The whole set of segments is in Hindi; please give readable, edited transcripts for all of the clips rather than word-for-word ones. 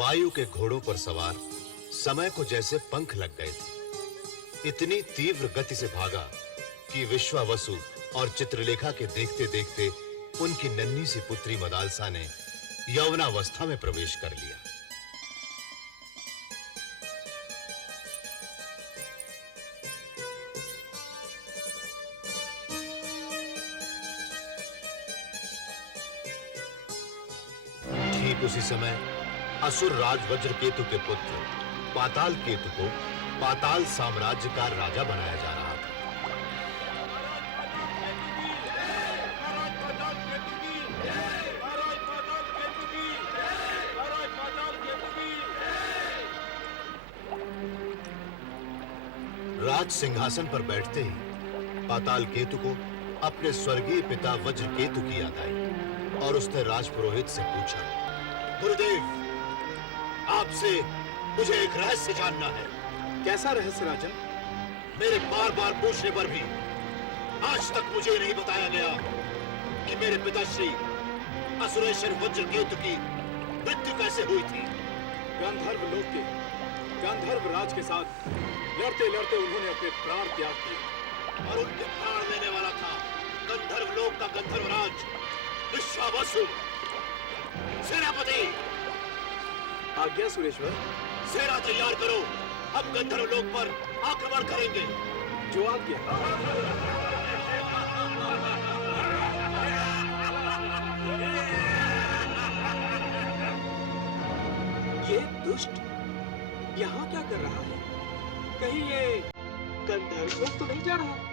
वायु के घोड़ों पर सवार समय को जैसे पंख लग गए थे। इतनी तीव्र गति से भागा कि विश्वावसु और चित्रलेखा के देखते-देखते उनकी नन्ही सी पुत्री मदालसा ने यौवनावस्था में प्रवेश कर लिया। ठीक उसी समय असुर राज वज्रकेतु के पुत्र पाताल केतु को पाताल साम्राज्य का राजा बनाया जा रहा था। राज सिंहासन पर बैठते ही पाताल केतु को अपने स्वर्गीय पिता वज्रकेतु की याद आई और उसने राजपुरोहित से पूछा, गुरुदेव, आपसे मुझे एक रहस्य जानना है। कैसा रहस्य राजन? मेरे बार-बार पूछने पर भी आज तक मुझे नहीं बताया गया कि मेरे पिताश्री असुरेश्वर वज्रकेतु की मृत्यु कैसे हुई थी। गंधर्व लोक के गंधर्व राज के साथ लड़ते-लड़ते उन्होंने अपने प्राण त्याग दिए और उनके प्राण लेने वाला था गंधर्व लोक का गंधर्व राज विश्वावसु। सेनापति, आज्ञा सुरेश्वर। सेना तैयार करो, हम गंधर्व लोक पर आक्रमण करेंगे। जो आज्ञा। ये दुष्ट यहाँ क्या कर रहा है? कहीं ये गंधर्व लोक तो नहीं जा रहा?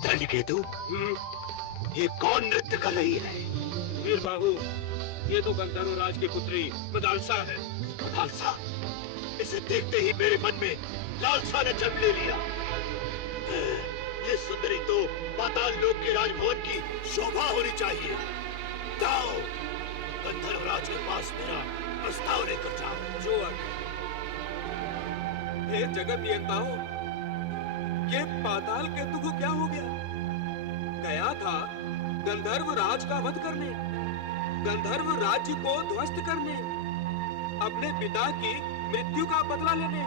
धन्यकेतु, ये कौन नृत्य कर रही है? वीर बाहु, ये तो गंधर्व राज की पुत्री मदालसा है। मदालसा? इसे देखते ही मेरे मन में लालसा ने जन्म ले लिया। ये सुंदरी तो पाताल लोक के राजभवन की शोभा होनी चाहिए। जाओ, गंधर्व राज के पास मेरा प्रस्ताव लेकर जाओ। जो हे जगत नियंताओं, ये पाताल केतु को क्या हो गया? गया था गंधर्व राज का वध करने, गंधर्व राज्य को ध्वस्त करने, अपने पिता की मृत्यु का बदला लेने,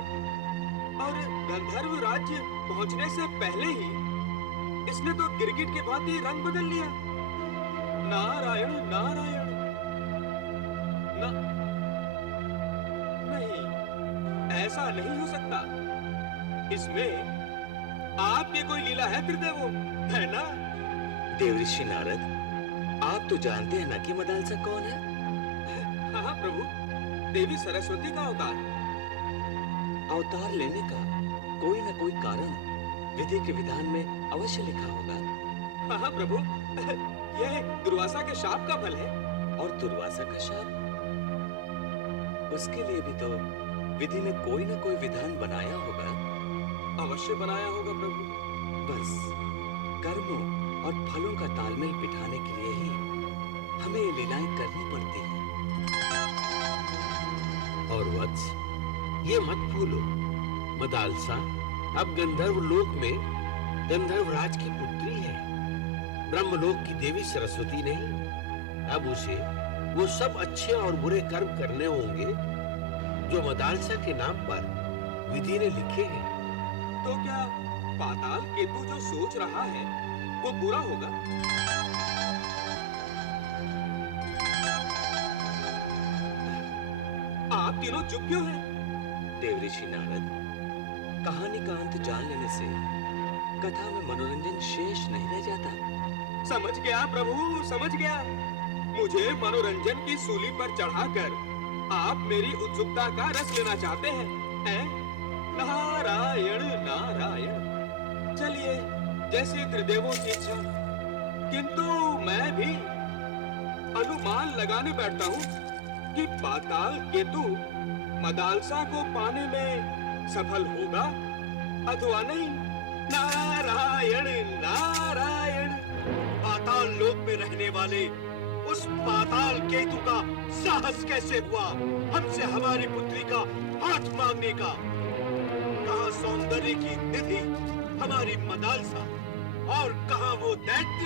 और गंधर्व राज्य पहुंचने से पहले ही इसने तो गिरगिट की भांति रंग बदल लिया। नारायण नारायण। नहीं, ऐसा नहीं हो सकता। इसमें आपकी कोई लीला है त्रिदेवो, है ना? देवऋषि नारद, आप तो जानते हैं ना कि मदालसा कौन है? हाँ प्रभु, देवी सरस्वती का अवतार। अवतार लेने का कोई न कोई कारण विधि के विधान में अवश्य लिखा होगा। हाँ प्रभु, यह दुर्वासा के शाप का फल है। और दुर्वासा का शाप? उसके लिए भी तो विधि ने कोई न कोई विधान बनाया होगा। अवश्य बनाया होगा प्रभु। बस कर्मों और फलों का तालमेल बिठाने के लिए ही हमें ये लीलाएं करनी पड़ती हैं। और वत्स, ये मत भूलो, मदालसा अब गंधर्व लोक में गंधर्व राज की पुत्री है। ब्रह्मलोक की देवी सरस्वती नहीं। अब उसे वो सब अच्छे और बुरे कर्म करने होंगे जो मदालसा के नाम पर विधि ने लिखे हैं। तो क्या पाताल केतु जो सोच रहा है वो बुरा होगा? आप तीनों चुप क्यों हैं? देवऋषि नारद, कहानी का अंत जान लेने से कथा में मनोरंजन शेष नहीं रह जाता। समझ गया प्रभु, समझ गया। मुझे मनोरंजन की सूली पर चढ़ाकर आप मेरी उत्सुकता का रस लेना चाहते हैं? नारायण नारायण। चलिए, जैसे त्रिदेवों की इच्छा। किंतु मैं भी अनुमान लगाने बैठता हूँ कि पाताल केतु मदालसा को पाने में सफल होगा अथवा नहीं। नारायण नारायण। पाताल लोक में रहने वाले उस पाताल केतु का साहस कैसे हुआ हमसे हमारी पुत्री का हाथ मांगने का? कहाँ सौंदर्य की निधि हमारी मदालसा और कहाँ वो दैत्य?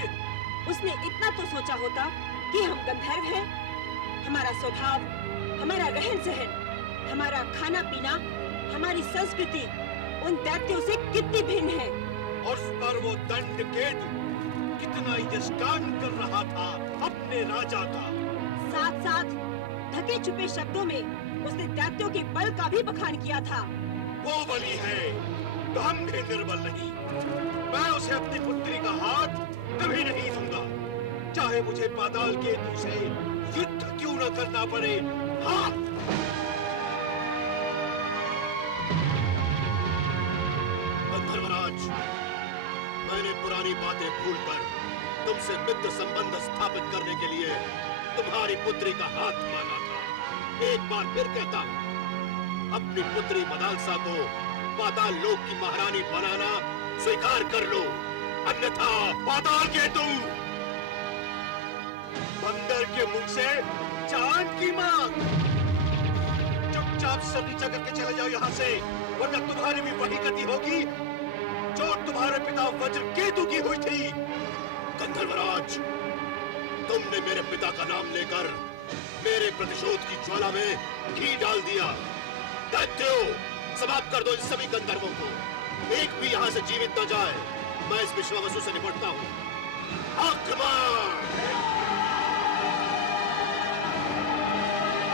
उसने इतना तो सोचा होता कि हम गंधर्व हैं। हमारा स्वभाव, हमारा रहन सहन, हमारा खाना पीना, हमारी संस्कृति उन दैत्यों से कितनी भिन्न है। और उस पर वो दंड केतु कितना यशगान कर रहा था अपने राजा का। साथ साथ ढके छुपे शब्दों में उसने दैत्यों के बल का भी बखान किया था। वो बली है तो हम भी निर्बल नहीं। मैं उसे अपनी पुत्री का हाथ कभी नहीं दूंगा, चाहे मुझे पाताल केतु से युद्ध क्यों न करना पड़े। हाँ, गंधर्वराज, मैंने पुरानी बातें भूलकर तुमसे मित्र संबंध स्थापित करने के लिए तुम्हारी पुत्री का हाथ मांगा था। एक बार फिर कहता हूँ, अपनी पुत्री मदालसा को पाताल लोक की महारानी बनाना स्वीकार कर लो, अन्यथा पाताल केतु बंदर के मुंह से जान की मांग। चुपचाप सभी जगह के चले जाओ यहाँ से, वरना तुम्हारी भी वही गति होगी जो तुम्हारे पिता वज्र केतु की हुई थी। गंधर्वराज, तुमने मेरे पिता का नाम लेकर मेरे प्रतिशोध की ज्वाला में घी डाल दिया। दैत्यों, समाप्त कर दो इन सभी गंधर्वों को, एक भी यहाँ से जीवित न जाए। मैं इस विश्वावसु से निपटता हूँ। आक्रमण!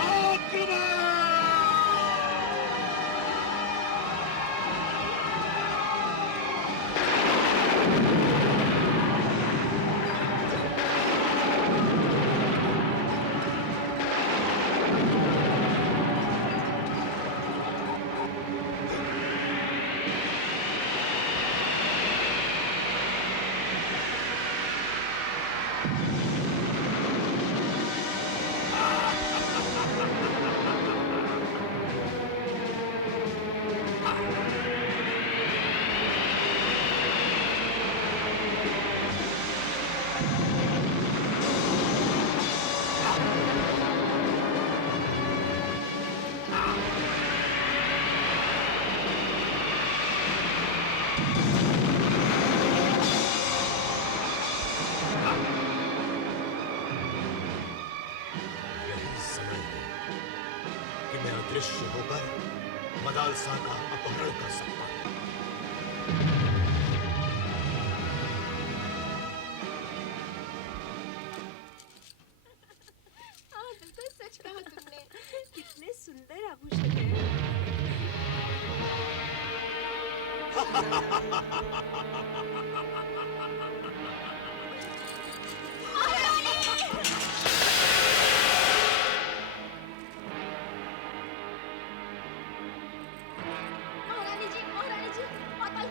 आक्रमण! अदृश्य होकर मदालसा का अपहरण कर सकता है। हाँ, बिल्कुल सच कहा तुमने। कितने सुंदर आभूषण हैं। महारानी जी, पाताल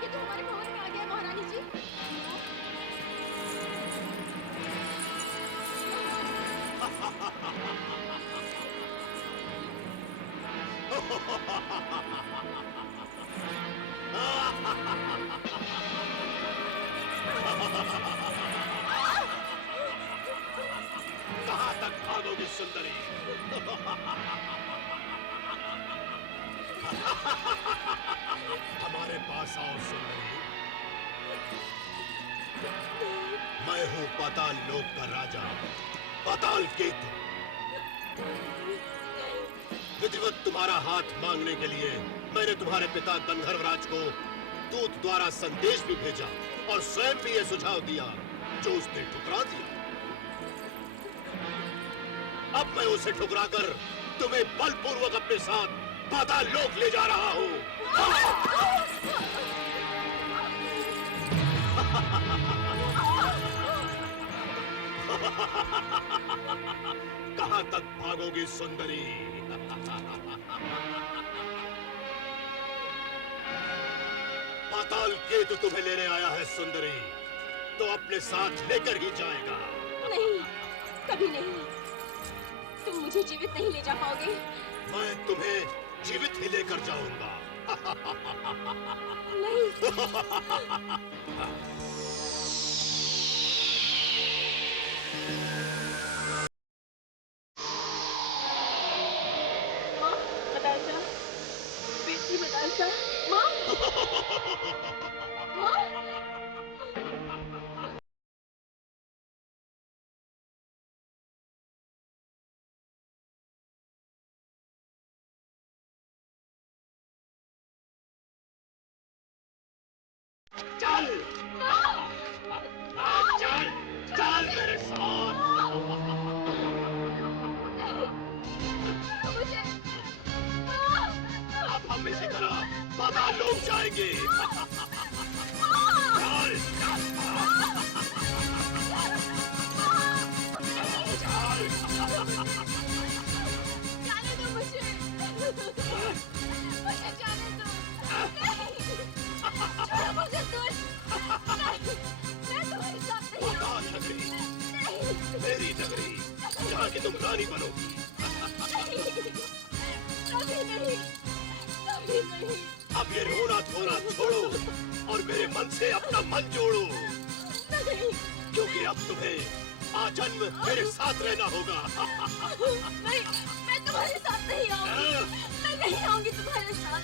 केतु हमारे भवन में आ गया महारानी जी। कहां तक भागोगी सुंदरी? हमारे पास आओ सुंदरी। मैं हूं पाताल लोक का राजा, पाताल केतु। विधिवत तुम्हारा हाथ मांगने के लिए मैंने तुम्हारे पिता गंधर्वराज को दूत द्वारा संदेश भी भेजा और स्वयं भी यह सुझाव दिया, जो उसने ठुकरा दिया। अब मैं उसे ठुकराकर तुम्हें बलपूर्वक अपने साथ पाताल लोक ले जा रहा हूं। कहां तक भागोगी सुंदरी? पाताल केतु तुम्हें लेने आया है सुंदरी, तो अपने साथ लेकर ही जाएगा। नहीं, कभी नहीं। तुम मुझे जीवित नहीं ले जा पाओगे। मैं तुम्हें जीवित ही लेकर जाऊंगा। नहीं। चल चल चल मेरे साथ। मुझे अब हम इसी तरह पाताल लोक जाएंगे। चल चल जाने दो मुझे जाने दो। नहीं छोड़ो मुझे दूर। नहीं मैं तुम्हारे साथ नहीं पाताल नगरी मेरी नगरी जहाँ की तुम रानी बनोगी। कभी नहीं कभी नहीं। अब ये रोना धोना छोड़ो और मेरे मन से अपना मन जोड़ो, नहीं क्योंकि अब तुम्हें आजन्म मेरे साथ रहना होगा। नहीं मैं तुम्हारे साथ नहीं आऊंगी। मैं नहीं आऊंगी तुम्हारे साथ।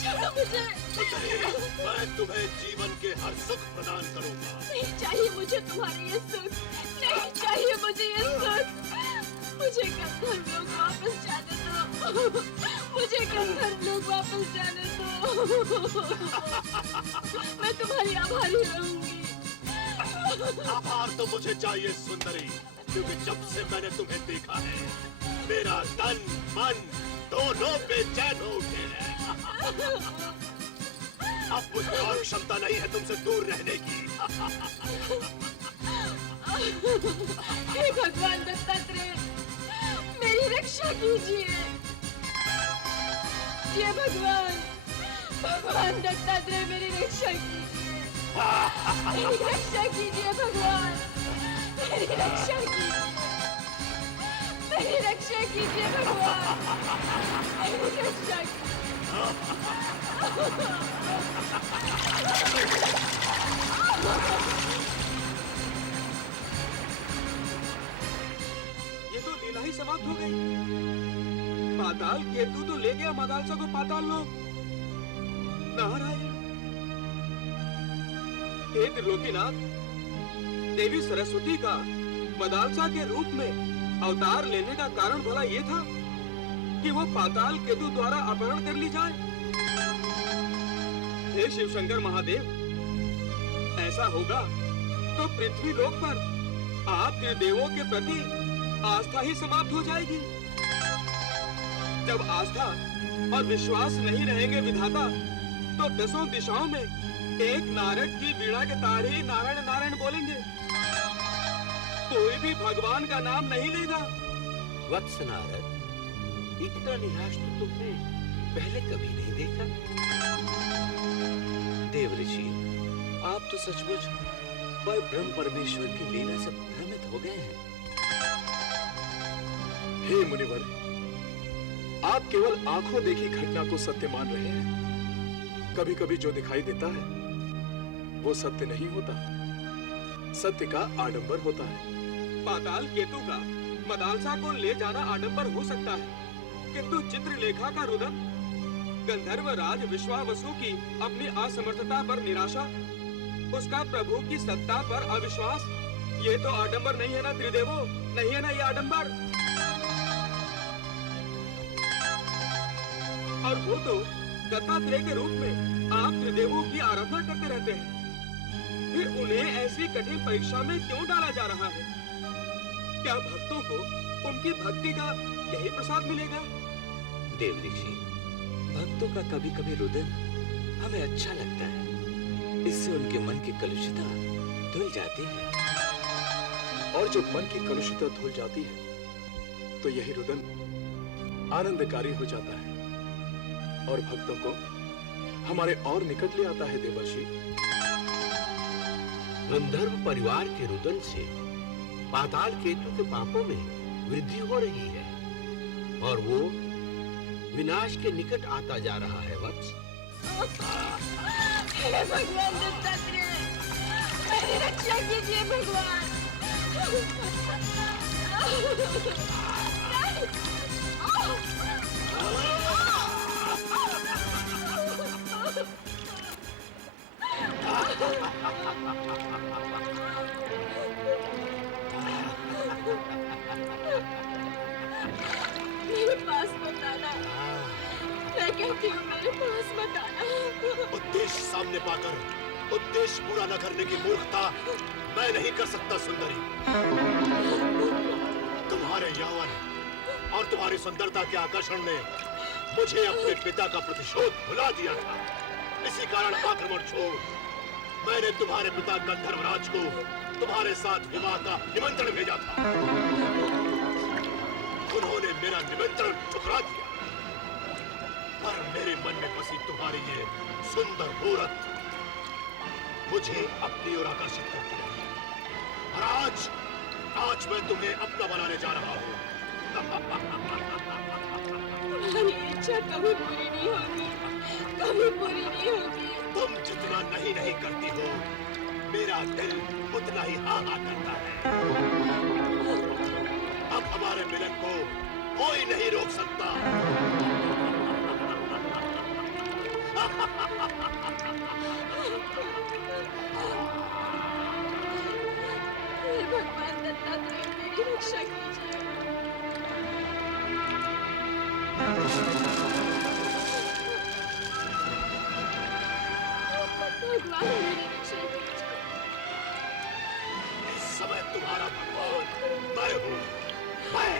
छोड़ो मुझे। सुंदरी, मैं तुम्हें जीवन के हर सुख प्रदान करूंगा। नहीं चाहिए मुझे तुम्हारे ये सुख। नहीं चाहिए मुझे ये सुख। मुझे गंधर्व लोग वापस जाने दो। मुझे गंधर्व लोग वापस जाने दो। मैं तुम्हारी आभारी रहूंगी। आभार तो मुझे चाहिए सुंदरी, क्योंकि जब से मैंने तुम्हें देखा है मेरा तन मन दोनों बेचैन हो उठे हैं। अब मुझे और क्षमता नहीं है तुमसे दूर रहने की। हे भगवान दत्तात्रेय मेरी रक्षा कीजिए। ये भगवान भगवान दत्तात्रेय मेरी रक्षा कीजिए। मेरी रक्षा कीजिए भगवान। मेरी रक्षा कीजिए। मेरी रक्षा कीजिए भगवान। मेरी रक्षा कीजिए। ये तो लीला ही समाप्त हो गई। पाताल केतु तो ले गया मदालसा को पाताल लोक। नारायण हे त्रिलोकीनाथ, देवी सरस्वती का मदालसा के रूप में अवतार लेने का कारण भला ये था कि वो पाताल केतु द्वारा अपहरण कर ली जाए। हे शिव शंकर महादेव, ऐसा होगा तो पृथ्वी लोक पर आप त्रिदेवों के प्रति आस्था ही समाप्त हो जाएगी। जब आस्था और विश्वास नहीं रहेंगे विधाता, तो दसों दिशाओं में एक नारद की वीणा के तार ही नारायण नारायण बोलेंगे। कोई भी भगवान का नाम नहीं लेगा। वत्स नारद, इतना निराश तो तुमने पहले कभी नहीं देखा। देव ऋषि, आप तो सचमुच पर ब्रह्म परमेश्वर की लीला से भ्रमित हो गए हैं। हे मुनिवर, आप केवल आंखों देखी घटना को सत्य मान रहे हैं। कभी कभी जो दिखाई देता है वो सत्य नहीं होता, सत्य का आडंबर होता है। पाताल केतु का मदालसा को ले जाना आडंबर हो सकता है, किंतु चित्रलेखा का रुदन, गंधर्व राज विश्वावसु की अपनी असमर्थता पर निराशा, उसका प्रभु की सत्ता पर अविश्वास, ये तो आडंबर नहीं है ना त्रिदेवो? नहीं है ना ये आडंबर? और वो तो दत्तात्रेय के रूप में आप त्रिदेवों की आराधना करते रहते हैं। फिर उन्हें ऐसी कठिन परीक्षा में क्यों डाला जा रहा है? क्या भक्तों को उनकी भक्ति का यही प्रसाद मिलेगा? देव ऋषि, भक्तों का कभी कभी रुदन हमें अच्छा लगता है। इससे उनके मन की कलुषता धुल जाती है। और जब मन की कलुषता धुल जाती है तो यही रुदन आनंदकारी हो जाता है और भक्तों को हमारे और निकट ले आता है। देवर्षि, गंधर्व परिवार के रुदन से पाताल केतु के पापों में वृद्धि हो रही है और वो विनाश के निकट आता जा रहा है। वत्स, हे भगवान दत्तात्रेय मेरी रक्षा कीजिए भगवान। मेरे पास मत आना। मैं कहती हूँ मेरे पास मत आना। उद्देश्य सामने पाकर उद्देश्य पूरा न करने की मूर्खता मैं नहीं कर सकता सुंदरी। तुम्हारे यौवन और तुम्हारी सुंदरता के आकर्षण ने मुझे अपने पिता का प्रतिशोध भुला दिया था। इसी कारण आक्रमण छोड़ मैंने तुम्हारे पिता गंधर्वराज को तुम्हारे साथ विवाह का निमंत्रण भेजा था। उन्होंने मेरा निमंत्रण ठुकरा दिया, पर मेरे मन में बसी तुम्हारी ये सुंदर मूरत मुझे अपनी ओर आकर्षित करती रही। और आज मैं तुम्हें अपना बनाने जा रहा हूँ। तुम्हारी इच्छा कभी पूरी नहीं होगी, कभी पूरी नहीं होगी। तुम जितना नहीं करती हो, मेरा दिल उतना ही हाँ करता है। अब हमारे मिलन को कोई नहीं रोक सकता। हे भगवान दत्तात्रेय, मेरी रक्षा कीजिए। भगवान मेरी रक्षा कीजिए। इस समय तुम्हारा भगवान मैं हूँ। मैं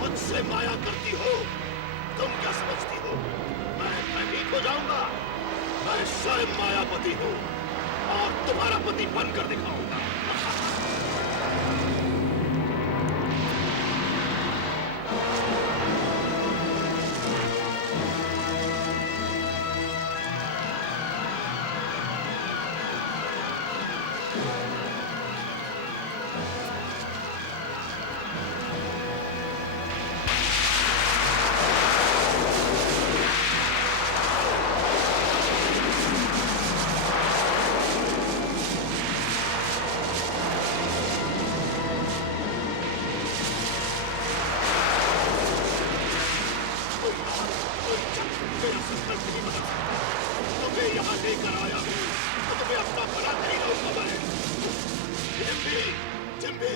मुझसे माया करती हो? तुम क्या समझती हो मैं भयभीत हो जाऊंगा? मैं स्वयं मायापति हूँ और तुम्हारा पति बनकर दिखाऊंगा। तुम्हें यहाँ लेकर आया हूँ तो तुम्हें अपना भला नहीं लाऊंगा मैं। जिम्बी,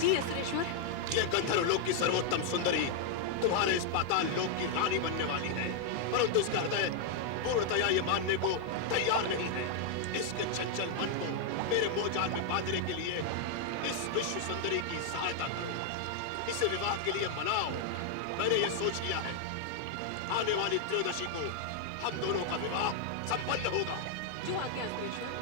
जी असुरेश्वर। ये गंधर्व लोक की सर्वोत्तम सुंदरी तुम्हारे इस पाताल लोक की रानी बनने वाली है, परंतु इसका हृदय पूर्णतया ये मानने को तैयार नहीं है। इसके चंचल मन को मेरे मोहजाल में बांधने के लिए इस विश्व सुंदरी की सहायता करो। इसे विवाह के लिए मनाओ। मैंने ये सोच लिया है, आने वाली त्रयोदशी को हम दोनों का विवाह संपन्न होगा। जो आज्ञा असुरेश्वर।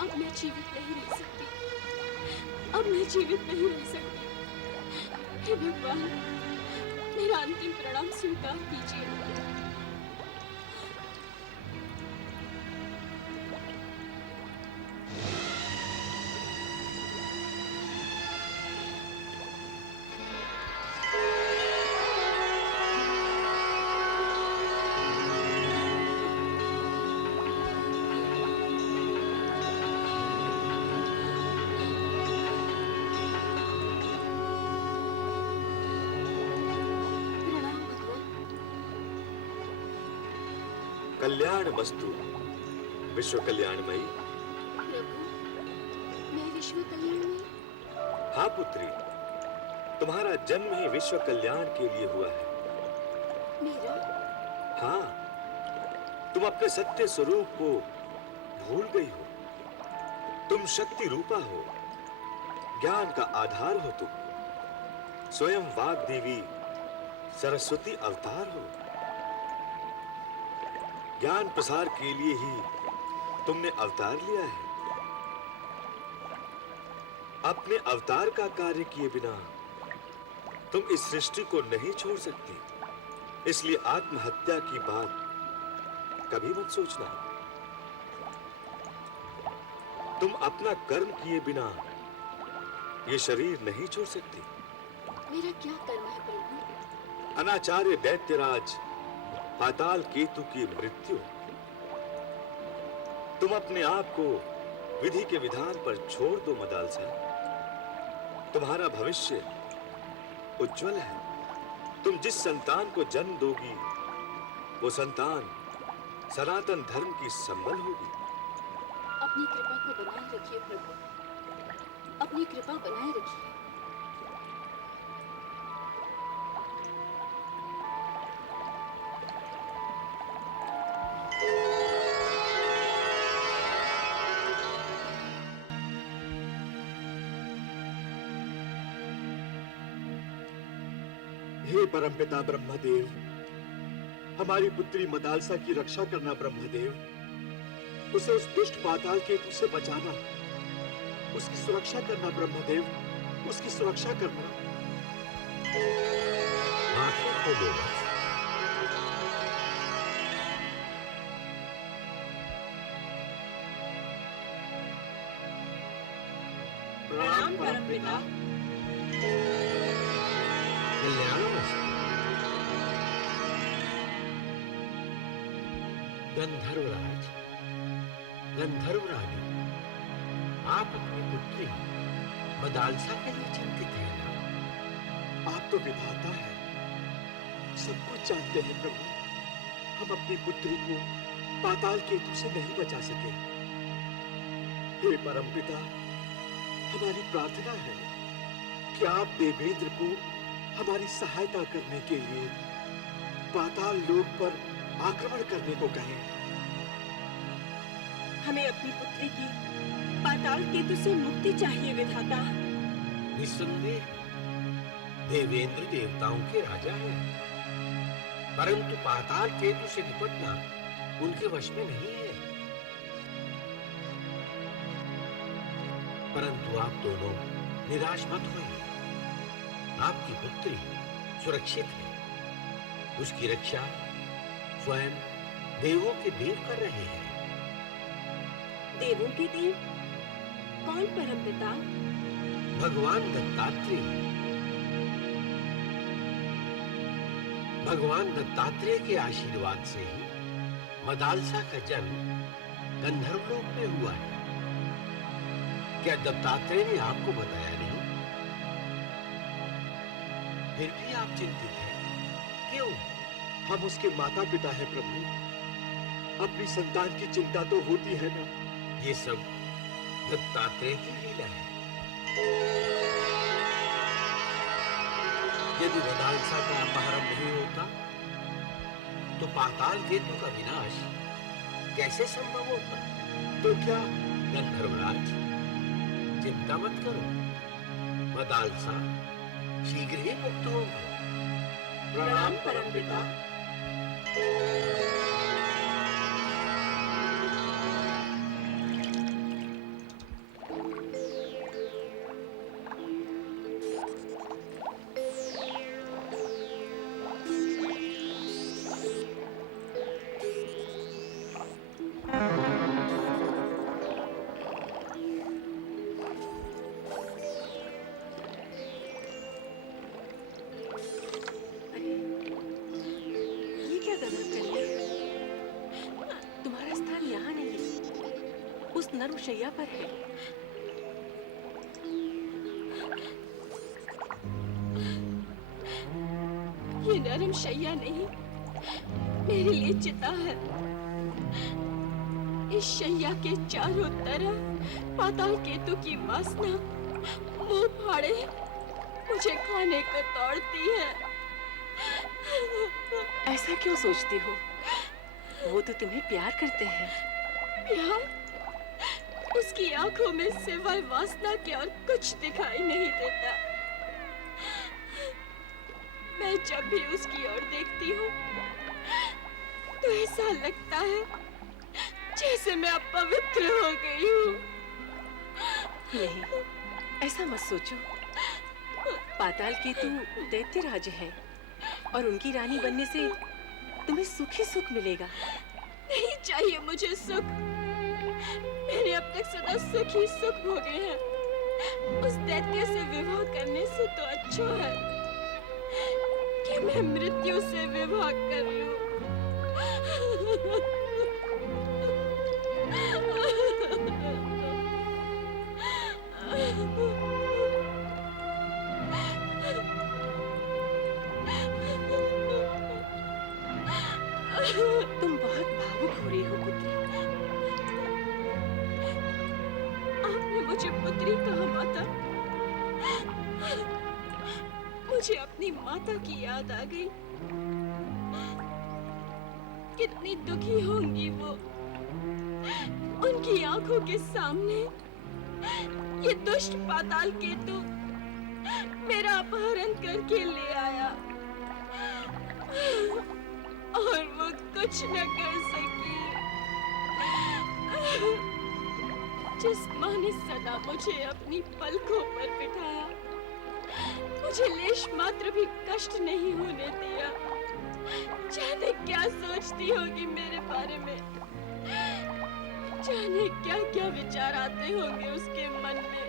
अब मैं जीवित नहीं रह सकती, अब मैं जीवित नहीं रह सकती। हे भगवान, मेरा अंतिम प्रणाम स्वीकार कीजिए। कल्याण वस्तु विश्व कल्याणमयी। प्रभु, मैं विश्व कल्याणमयी? हाँ पुत्री, तुम्हारा जन्म ही विश्व कल्याण के लिए हुआ है। मेरा? हाँ, तुम अपने सत्य स्वरूप को भूल गई हो। तुम शक्ति रूपा हो, ज्ञान का आधार हो। तुम स्वयं वाग देवी सरस्वती अवतार हो। ज्ञान प्रसार के लिए ही तुमने अवतार लिया है। अपने अवतार का कार्य किए बिना तुम इस सृष्टि को नहीं छोड़ सकती। इसलिए आत्महत्या की बात कभी मत सोचना। तुम अपना कर्म किए बिना ये शरीर नहीं छोड़ सकती। मेरा क्या कर्म है प्रभु? अनाचार्य दैत्यराज पाताल केतु की मृत्यु। तुम अपने आप को विधि के विधान पर छोड़ दो मदालसा। तुम्हारा भविष्य उज्जवल है। तुम जिस संतान को जन्म दोगी वो संतान सनातन धर्म की संबल होगी। अपनी कृपा को बनाए रखिए प्रभु, अपनी कृपा बनाए रखिए। हे परमपिता ब्रह्मदेव, हमारी पुत्री मदालसा की रक्षा करना ब्रह्मदेव। उसे उस दुष्ट पाताल केतु से बचाना, उसकी सुरक्षा करना ब्रह्मदेव, उसकी सुरक्षा करना। आंखें खोलो बस। प्रणाम परमपिता। कल्याणमस्तु। गंधर्वराज, गंधर्वरानी, आप अपनी पुत्री मदालसा के लिए चिंतित हैं ना? आप तो विधाता हैं, सब कुछ जानते हैं प्रभु। हम अपनी पुत्री को पाताल केतु से नहीं बचा सके। हे परमपिता, हमारी प्रार्थना है कि आप देवेंद्र को हमारी सहायता करने के लिए पाताल लोक पर आक्रमण करने को कहें। हमें अपनी पुत्री की पाताल केतु से मुक्ति चाहिए विधाता। निस्संदेह देवेंद्र देवताओं के राजा हैं, परंतु पाताल केतु से निपटना उनके वश में नहीं है। परंतु आप दोनों निराश मत होइए। आपकी पुत्री सुरक्षित है। उसकी रक्षा स्वयं देवों के देव कर रहे हैं। देवों के देव कौन परमपिता? भगवान दत्तात्रेय। भगवान दत्तात्रेय के आशीर्वाद से ही मदालसा का जन्म गंधर्वलोक में हुआ है। क्या दत्तात्रेय ने आपको बताया नहीं? फिर भी आप चिंतित हैं, क्यों? हम उसके माता पिता हैं प्रभु। अपनी संतान की चिंता तो होती है ना। ये सब दत्तात्रेय की लीला है। यदि मदालसा का अपहरण नहीं होता तो पाताल केतु का विनाश कैसे संभव होता? तो क्या? गंधर्वराज, चिंता मत करो। मदालसा शीघ्र ही मुक्त होगी। प्रणाम परमपिता। तुम्हारा स्थान यहाँ नहीं है, उस नरुशैया पर है। ये नरम शैया नहीं, मेरे लिए चिता है। इस शैया के चारों तरफ पाताल केतु की वासना मुंह फाड़े मुझे खाने को दौड़ती है। ऐसा क्यों सोचती हो? वो तो तुम्हें प्यार करते हैं। प्यार? उसकी आंखों में सिवाय वासना के और कुछ दिखाई नहीं देता। मैं जब भी उसकी ओर देखती हूँ तो ऐसा लगता है जैसे मैं अपवित्र हो गई हूँ। नहीं, ऐसा मत सोचो। पाताल केतु दैत्यराज है और उनकी रानी बनने से तुम्हें सुख ही सुख मिलेगा। नहीं चाहिए मुझे सुख। मैंने अब तक सदा सुख ही सुख भोगे हैं। उस दैत्य से विवाह करने से तो अच्छा है कि मैं मृत्यु से विवाह कर लूं। तुम बहुत भावुक हो रही हो पुत्री। आपने मुझे पुत्री कहा माता। मुझे अपनी माता की याद आ गई। कितनी दुखी होंगी वो। उनकी आंखों के सामने ये दुष्ट पाताल केतु मेरा अपहरण करके ले आया और वो कुछ न कर सकी। जिस माँ ने सदा मुझे अपनी पलकों पर बिठाया, मुझे लेश मात्र भी कष्ट नहीं होने दिया। जाने क्या सोचती होगी मेरे बारे में, जाने क्या क्या विचार आते होंगे उसके मन में।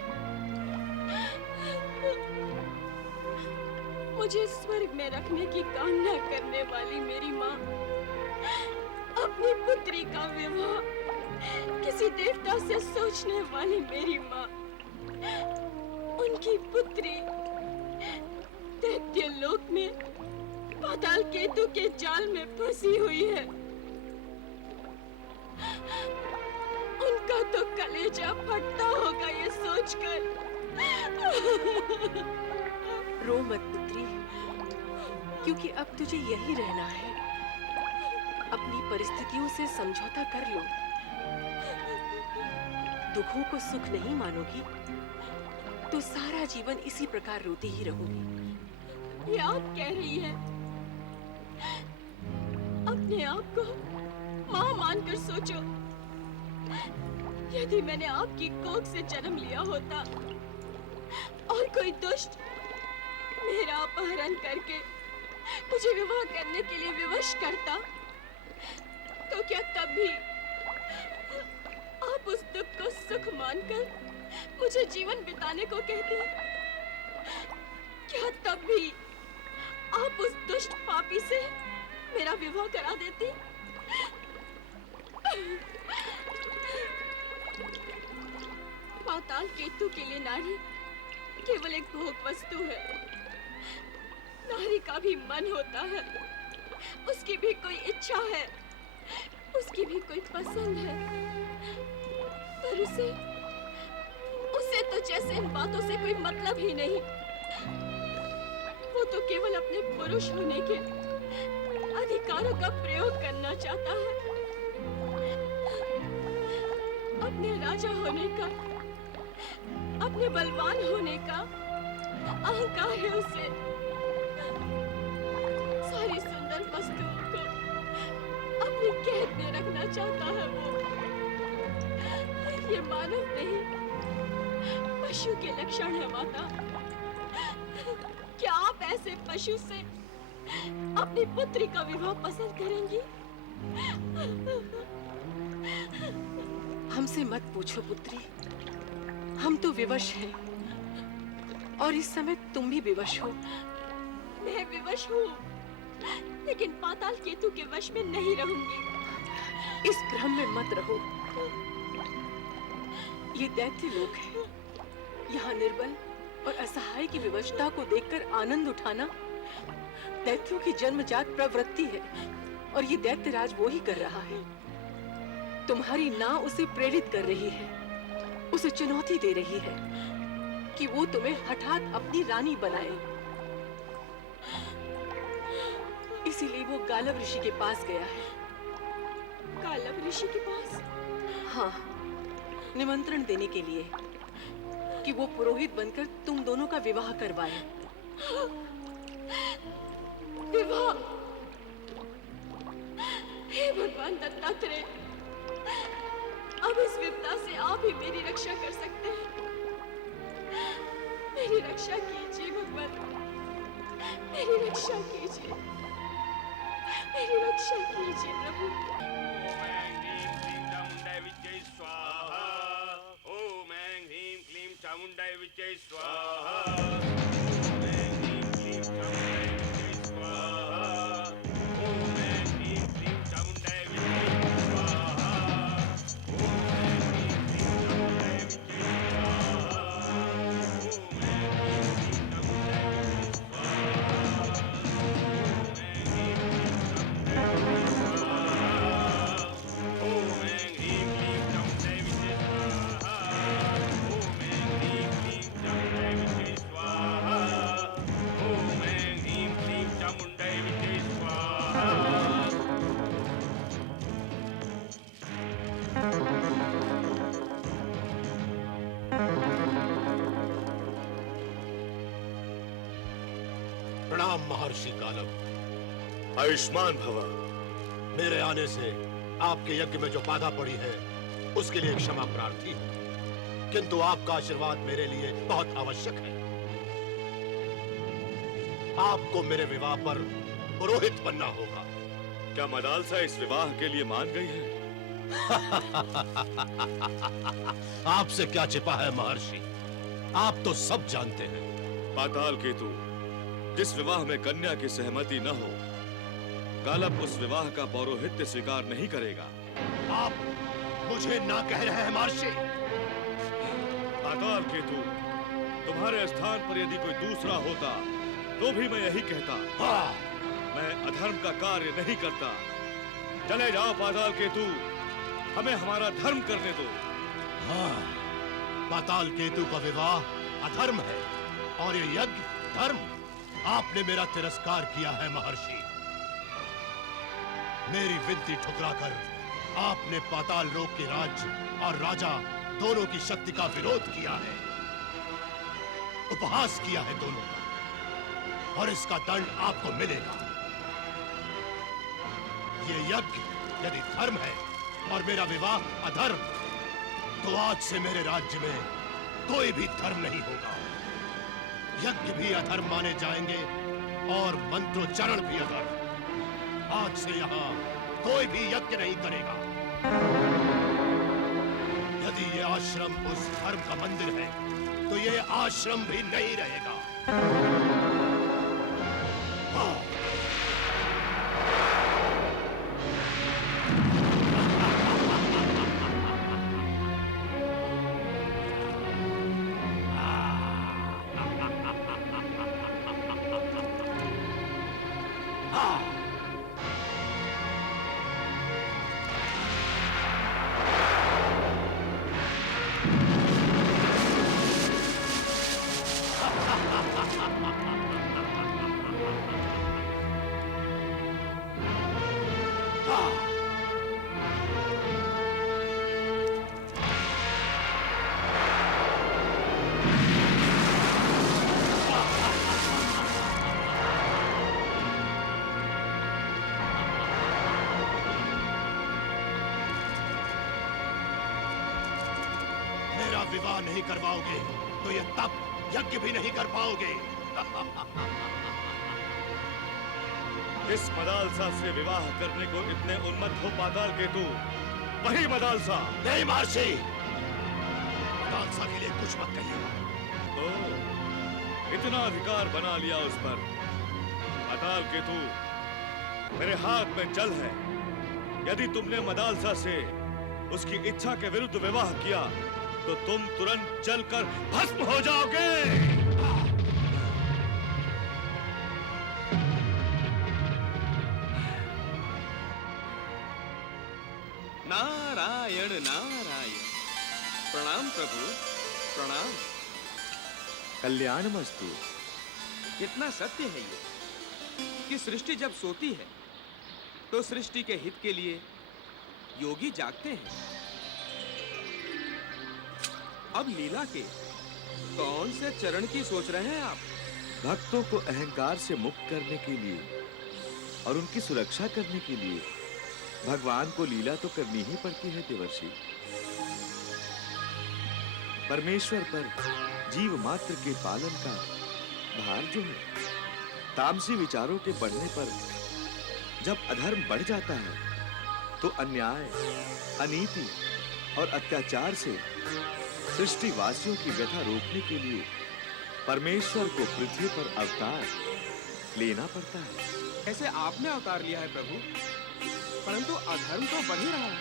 मुझे स्वर्ग में रखने की कामना करने वाली मेरी माँ अपनी पुत्री का विवाह किसी देवता से सोचने वाली मेरी माँ उनकी पुत्री दैत्य लोक में पाताल केतु के जाल में फंसी हुई है। उनका तो कलेजा फटता होगा ये सोचकर। रो मत पुत्री, क्योंकि अब तुझे यही रहना है। अपनी परिस्थितियों से समझौता कर लो। दुखों को सुख नहीं मानोगी तो सारा जीवन इसी प्रकार रोती ही रहोगी। ये आप कह रही है। अपने आप को माँ मानकर सोचो। यदि मैंने आपकी कोख से जन्म लिया होता और कोई दुष्ट मेरा अपहरण करके मुझे विवाह करने के लिए विवश करता, तो क्या तब भी आप उस दुख को सुख मानकर मुझे जीवन बिताने को कहती? क्या तब भी आप उस दुष्ट पापी से मेरा विवाह करा देती? पाताल केतु के लिए नारी केवल एक भोग वस्तु है। नारी का भी मन होता है, उसकी भी कोई इच्छा है, उसकी भी कोई पसंद है, पर उसे तो जैसे इन बातों से कोई मतलब ही नहीं। वो तो केवल अपने पुरुष होने के अधिकारों का प्रयोग करना चाहता है। अपने राजा होने का, अपने बलवान होने का अहंकार है उसे। सारी सुंदर वस्तुओं को अपनी कैद में रखना चाहता है वो। ये मानव नहीं, पशु के लक्षण है माता। क्या आप ऐसे पशु से अपनी पुत्री का विवाह पसंद करेंगी? हमसे मत पूछो पुत्री, हम तो विवश हैं और इस समय तुम भी विवश हो। मैं विवश हूँ, लेकिन पाताल केतु के वश में नहीं रहूंगी। इस भ्रम में मत रहो। ये दैत्य लोक है। यहाँ निर्बल और असहाय की विवशता को देखकर आनंद उठाना दैत्यों की जन्मजात प्रवृत्ति है, और ये दैत्यराज वो ही कर रहा है। तुम्हारी नाव उसे प्रेरित कर रही है, उसे चुनौती दे रही है कि वो तुम्हें हठात अपनी रानी बनाए। इसीलिए वो गालव ऋषि के पास गया है। गालव ऋषि के पास? हाँ, निमंत्रण देने के लिए कि वो पुरोहित बनकर तुम दोनों का विवाह करवाए। विवाह? हे भगवान दत्तात्रेय, अब इस विपदा से आप ही मेरी रक्षा कर सकते हैं। मेरी रक्षा कीजिए भगवान, मेरी रक्षा कीजिए, मेरी रक्षा कीजिए प्रभु। ओम ऐं ह्रीं क्लीं चामुंडाय विद्यै स्वाहा। ओम ऐं ह्रीं क्लीं चामुंडाय चामुंडाय विजय स्वाहा ओम ऐं ह्रीं क्लीं चामुंडाय विजय स्वाहा ओम ऐं ह्रीं क्लीं चामुंडाय विजय स्वाहा ओम ऐं ह्रीं क्लीं चामुंडाय विजय स्वाहा ओम ऐं ह्रीं क्लीं चामुंडाय विजय स्वाहा ओम ऐं ह्रीं क्लीं चामुंडाय विजय स्वाहा ओम ऐं ह्रीं क्लीं चामुंडाय विजय स्वाहा ओम ऐं ह्रीं क्लीं चामुंडाय विजय स्वाहा प्रणाम महर्षि कालम। आयुष्मान भवा। मेरे आने से आपके यज्ञ में जो बाधा पड़ी है उसके लिए क्षमा प्रार्थी हूँ, किंतु आपका आशीर्वाद मेरे लिए बहुत आवश्यक है। आपको मेरे विवाह पर पुरोहित बनना होगा। क्या मदालसा इस विवाह के लिए मान गई है? आपसे क्या छिपा है महर्षि, आप तो सब जानते हैं। पाताल केतु, जिस विवाह में कन्या की सहमति न हो, गालप उस विवाह का पौरोहित्य स्वीकार नहीं करेगा। आप मुझे ना कह रहे हैं महर्षि? पाताल केतु, तुम्हारे स्थान पर यदि कोई दूसरा होता तो भी मैं यही कहता। हाँ। मैं अधर्म का कार्य नहीं करता। चले जाओ पाताल केतु, हमें हमारा धर्म करने दो। हाँ, पाताल केतु का विवाह अधर्म है और ये यज्ञ धर्म। आपने मेरा तिरस्कार किया है महर्षि। मेरी विनती ठुकराकर आपने पाताल लोक के राज्य और राजा दोनों की शक्ति का विरोध किया है, उपहास किया है दोनों का, और इसका दंड आपको मिलेगा। ये यज्ञ यदि धर्म है और मेरा विवाह अधर्म, तो आज से मेरे राज्य में कोई भी धर्म नहीं होगा। यज्ञ भी अधर्म माने जाएंगे और मंत्रोच्चारण भी अधर्म। आज से यहाँ कोई भी यज्ञ नहीं करेगा। यदि ये आश्रम उस धर्म का मंदिर है, तो ये आश्रम भी नहीं रहेगा। हाँ। विवाह नहीं करवाओगे तो ये तप यज्ञ भी नहीं कर पाओगे। इस मदालसा से विवाह करने को इतने उन्मत्त हो पाताल केतु, वही मदालसा। नहीं महर्षि, मदालसा के लिए कुछ मत कहिए। इतना अधिकार बना लिया उस पर। पाताल केतु, मेरे हाथ में जल है। यदि तुमने मदालसा से उसकी इच्छा के विरुद्ध विवाह किया तो तुम तुरंत जलकर भस्म हो जाओगे। नारायण नारायण। प्रणाम प्रभु, प्रणाम। कल्याणमस्तु। कितना सत्य है ये कि सृष्टि जब सोती है तो सृष्टि के हित के लिए योगी जागते हैं। अब लीला के कौन से चरण की सोच रहे हैं आप? भक्तों को अहंकार से मुक्त करने के लिए और उनकी सुरक्षा करने के लिए भगवान को लीला तो करनी ही पड़ती है देवर्षि। परमेश्वर पर जीव मात्र के पालन का भार जो है, तामसी विचारों के बढ़ने पर जब अधर्म बढ़ जाता है तो अन्याय, अनीति और अत्याचार से सृष्टिवासियों की व्यथा रोकने के लिए परमेश्वर को पृथ्वी पर अवतार लेना पड़ता है। ऐसे आपने अवतार लिया है प्रभु, परंतु अधर्म तो बढ़ ही रहा है।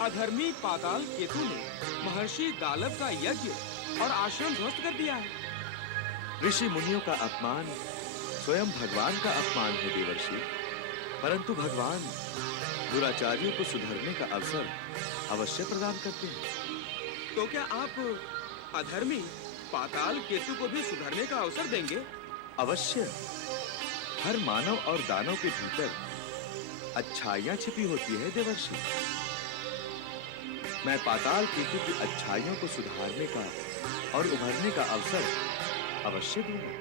अधर्मी पाताल केतु ने महर्षि गालब का यज्ञ और आश्रम ध्वस्त कर दिया है। ऋषि मुनियों का अपमान स्वयं भगवान का अपमान है देवर्षि, परंतु भगवान दुराचारियों को सुधरने का अवसर अवश्य प्रदान करते हैं। तो क्या आप अधर्मी पाताल केतु को भी सुधरने का अवसर देंगे? अवश्य। हर मानव और दानव के भीतर अच्छाइयां छिपी होती है देवर्षि। मैं पाताल केतु की अच्छाइयों को सुधारने का और उभरने का अवसर अवश्य दूंगा।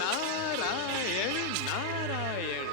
नारायण नारायण।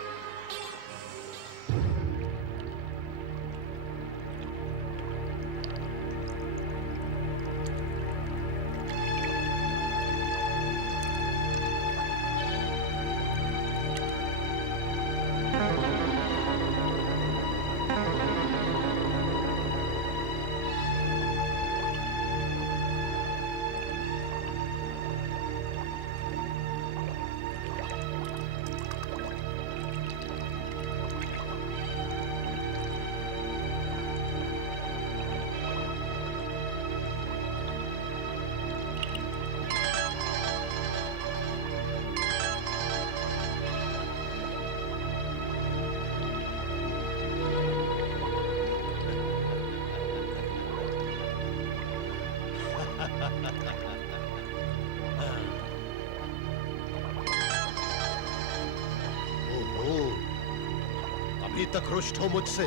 अभी तक रुष्ट हो मुझसे?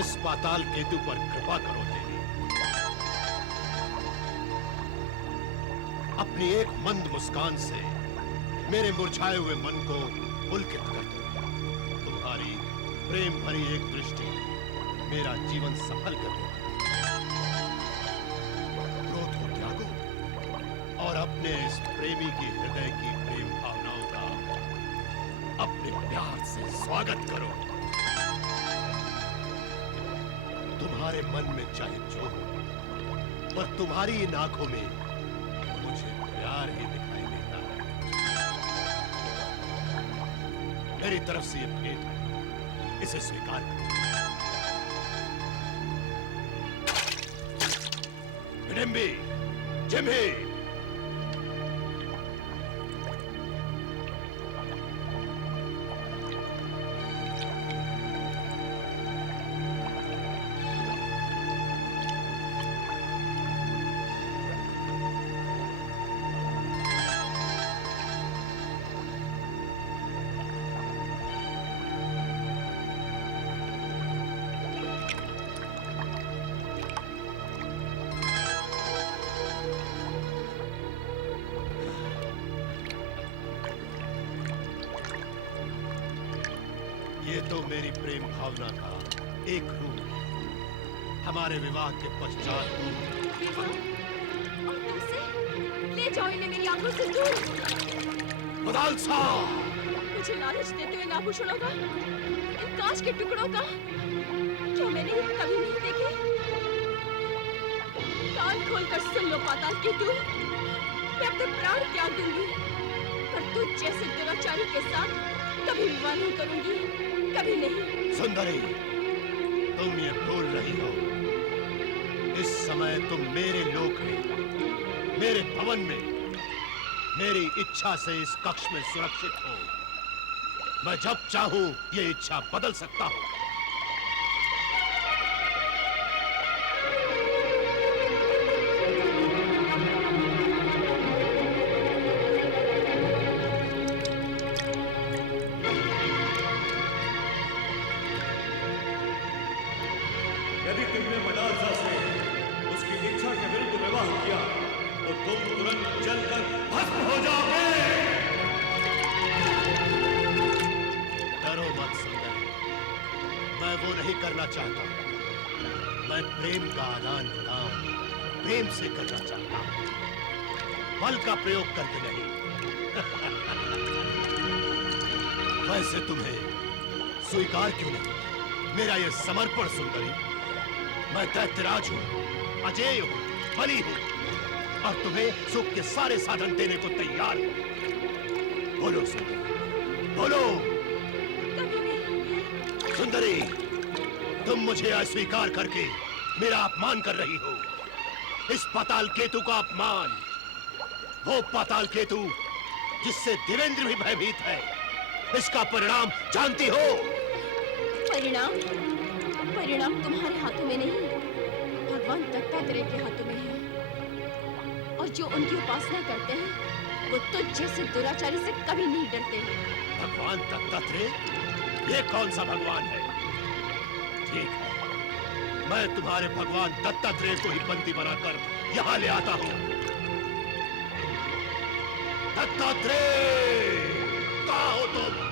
इस पाताल केतु पर कृपा करो देवी। अपनी एक मंद मुस्कान से मेरे मुरझाए हुए मन को पुलकित कर दो। तुम्हारी प्रेम भरी एक दृष्टि मेरा जीवन सफल कर देगी। क्रोध को त्यागो और अपने इस प्रेमी की हृदय की प्रेम भावनाओं का अपने प्यार से स्वागत करो। तुम्हारे मन में चाहे जो हो, पर तुम्हारी इन आंखों में मुझे प्यार ही दिखाई देता है। मेरी तरफ से ये भेंट है, इसे स्वीकार करो। हिडिंबी, जिम्ही, ये तो मेरी प्रेम भावना का एक रूप है। हमारे विवाह के पश्चात विवाह? और तुमसे? ले जाओ इन्हें मेरी आंखों से दूर। मदालसा! मुझे लालच देते हुए आभूषणों का, इन कांच के टुकड़ों का, क्या मैंने ये कभी नहीं देखे? कान खोलकर सुन लो पाताल केतु, मैं अपने प्राण त्याग दूंगी, पर तुझ जैसे दुराचारी के साथ कभी विवाह नहीं करूंगी, कभी नहीं। सुंदरी, तुम ये भूल रही हो। इस समय तुम मेरे लोक में, मेरे भवन में, मेरी इच्छा से इस कक्ष में सुरक्षित हो। मैं जब चाहूं ये इच्छा बदल सकता हूं। यदि तुमने मदालसा से उसकी इच्छा के विरुद्ध विवाह किया तो तुम तुरंत जलकर भस्म हो जाओगे। डरो मत सुंदरी, मैं वो नहीं करना चाहता। मैं प्रेम का आदान प्रदान प्रेम से करना चाहता हूं, बल का प्रयोग करके नहीं। वैसे तुम्हें स्वीकार क्यों नहीं मेरा ये समर्पण सुंदरी? मैं दैत्यराज हूं, अजेय हूँ, बली हूँ और तुम्हें सुख के सारे साधन देने को तैयार हूँ। बोलो सुंदरी, बोलो। सुंदरी, तुम मुझे अस्वीकार करके मेरा अपमान कर रही हो। इस पाताल केतु का अपमान, वो पाताल केतु जिससे देवेंद्र भी भयभीत है, इसका परिणाम जानती हो? परिणाम? परिणाम तुम्हारे हाथों में नहीं, भगवान दत्तात्रेय के हाथों में है। और जो उनकी उपासना करते हैं वो तुझ जैसे दुराचारी से कभी नहीं डरते। भगवान दत्तात्रेय? ये कौन सा भगवान है? ठीक है, मैं तुम्हारे भगवान दत्तात्रेय को ही बंदी बनाकर यहाँ ले आता हूँ। दत्तात्रेय, कहाँ हो तुम?